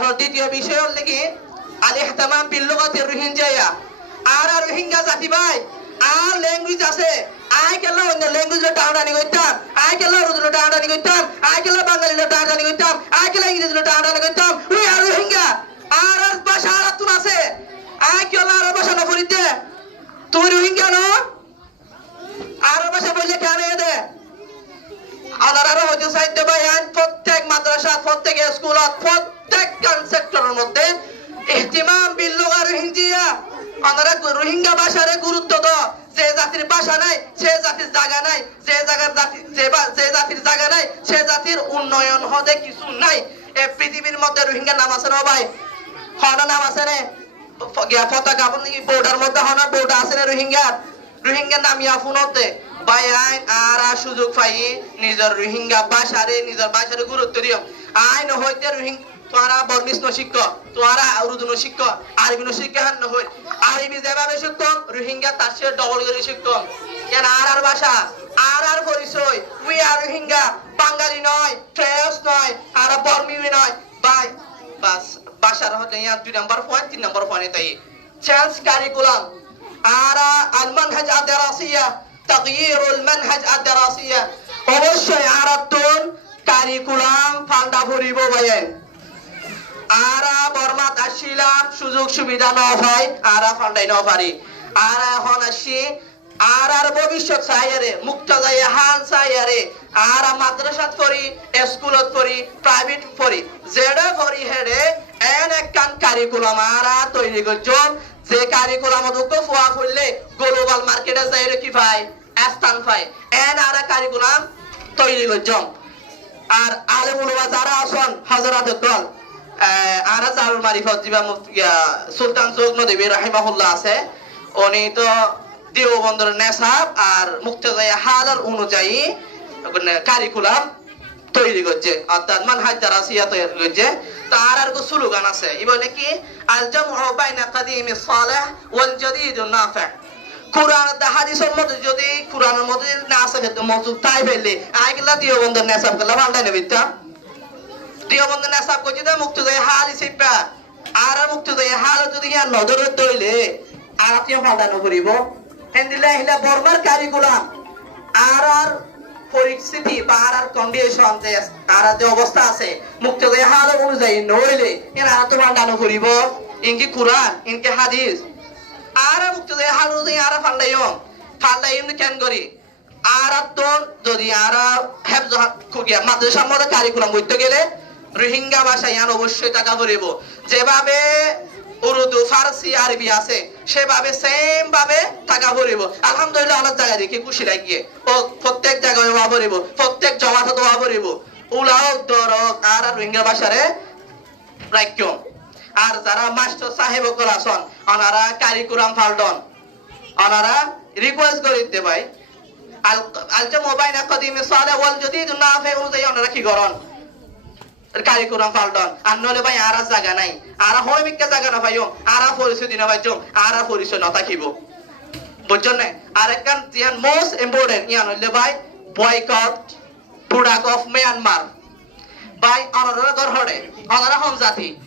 তারপর দ্বিতীয় বিষয় হল কি আল ইহতিমাম বিল লুগাতির রোহিঙ্গিয়া আর রোহিঙ্গা জাতি ভাই আর ল্যাঙ্গুয়েজ আছে আই কেলা অন্য ল্যাঙ্গুয়েজে টানাটানি করতাম আই কেলা উর্দুতে টানাটানি করতাম আই কেলা বাঙালিতে টানাটানি করতাম আই কেলা ইংরেজিতে টানাটানি করতাম উই আর রোহিঙ্গা আর ভাষা আর তুন আছে আই কেলা আর ভাষা না পড়িতে তুমি রোহিঙ্গা ন আর ভাষা বললে কেন দে আলাদা হইতে চাইতে ভাই প্রত্যেক মাদ্রাসা প্রত্যেক স্কুলত প্রত্যেক সেক্টরের মধ্যে ইহতিমাম বিল লুগা রোহিঙ্গিয়া আমরা রোহিঙ্গা ভাষারে গুরুত্ব দাও যে জাতির ভাষা নাই সে জাতির জায়গা নাই যে জায়গার জাতি যে জাতির জায়গা নাই সে জাতির উন্নয়ন হতে কিছু নাই এই পৃথিবীর মধ্যে রোহিঙ্গা নাম আছে না ভাই হনা নাম আছে রে পতাকা আপনি বোর্ডার মধ্যে হনা বোর্ড আছে রে রোহিঙ্গার নাম ইয়াফুনতে ভাই আইন আর সুযোগ পাই নিজের রোহিঙ্গা ভাষারে নিজের ভাষারে গুরুত্ব দিও আইন হইতে রোহিঙ্গা তোরা বর্মিস ন শিক্ষ তোরা উর্দু ন শিক্ষ আরবি ন শিক্ষা হান হই আরবি যেভাবে শিক্ষ রোহিঙ্গা তার চেয়ে ডবল করে শিক্ষ কেন আর ভাষা আর পরিচয় উই আর রোহিঙ্গা বাঙালি নয় ফ্রেঞ্চ নয় আর বর্মি নয় ভাই বাস ভাষার হতে ইয়া 2 নাম্বার পয়েন্ট 3 নাম্বার পয়েন্ট তাই চেঞ্জ কারিকুলাম আর আল মানহাজ আদ-দারাসিয়া তাগয়ির আল মানহাজ আদ-দারাসিয়া অবশ্যই আর তুন কারিকুলাম ফান্ডা ভরিব ভাইয়েন আরা বর্মাত আসিলাম সুযোগ সুবিধা ন হয় আরা ফান্ডাই ন পারি আর এখন আসি আর ভবিষ্যৎ চাইয়ারে মুক্ত যাই হাল চাইয়ারে আর মাদ্রাসাত পড়ি স্কুলত পড়ি প্রাইভেট পড়ি যেটা পড়ি হেডে এন একখান কারিকুলাম আরা তৈরি করছন যে কারিকুলাম দুঃখ ফুয়া ফুললে গ্লোবাল মার্কেটে যাই কি পাই স্থান পাই এন আর কারিকুলাম তৈরি করছন আর আলেম উলামা যারা আছেন হাজারাতের দল আর জারুল মারিফত জিবা সুলতান চৌক নদী রাহিমাহুল্লাহ আছে উনি তো দেওবন্দের নেশাব আর মুক্তজায়া হালাল অনুযায়ী কারিকুলাম তৈরি করছে অর্থাৎ মানহাজ দারাসিয়া তৈরি করছে তার আর কো স্লোগান আছে ই বলে কি আল জামউ বাইনা কাদিমিস সালিহ ওয়াল জাদীদুন নাফি কুরআন আর হাদিসের মধ্যে যদি কুরআনের মধ্যে না আছে তো মওজুদ তাই ফেললে আইগুলা দেওবন্দের নেশাব গুলা ভান্ডাই নেবিতা দেওবন্দের নেশাব করছে তো মুক্তজায়া হাল হিসেবে আর মুক্তজায়া হাল যদি ইয়া নজরে তৈলে আর আপনি ভান্ডানো করিব হেন্দিলা হিলা বর্মার কারিকুলাম আর পরিস্থিতি বা আর কন্ডিশন যে আর যে অবস্থা আছে মুক্তজায়া হাল অনুযায়ী নইলে এরা তো ভান্ডানো করিব ইনকি কুরআন ইনকি হাদিস আর মুক্তজায়া হাল অনুযায়ী আর ফান্ডাইম কেন করি আর তো যদি আর হেফজ খুগিয়া মাদ্রাসার মধ্যে কারিকুলাম করতে গেলে রোহিঙ্গা ভাষা ইয়ান অবশ্যই টাকা ভরিব যেভাবে উর্দু ফারসি আরবি আছে সেভাবে সেম ভাবে টাকা ভরিব আলহামদুলিল্লাহ অনেক জায়গায় দেখি খুশি লাগিয়ে ও প্রত্যেক জায়গায় ওয়া ভরিব প্রত্যেক জমাতে ওয়া ভরিব উলাও দরক আর রোহিঙ্গা ভাষারে রাখম আর যারা মাস্টার সাহেব করা আছেন ওনারা কারিকুলাম ফালডন ওনারা রিকোয়েস্ট করিতে ভাই আল জামউ বাইনা কাদিমিস সালিহ ওয়াল জাদীদুন নাফি অনুযায়ী ওনারা কি করেন কারিকুলাম ফালডন আর নলে ভাই আর জায়গা নাই আর হয় মিক্কা জায়গা না ভাইও আর পরিস্থিতি না ভাইও আর পরিচয় না থাকিব বুঝছেন না আর একখান জিয়ান মোস্ট ইম্পর্টেন্ট ইয়ান হইলে ভাই বয়কট প্রোডাক্ট অফ মিয়ানমার ভাই অনারা গড় হড়ে অনারা হম জাতি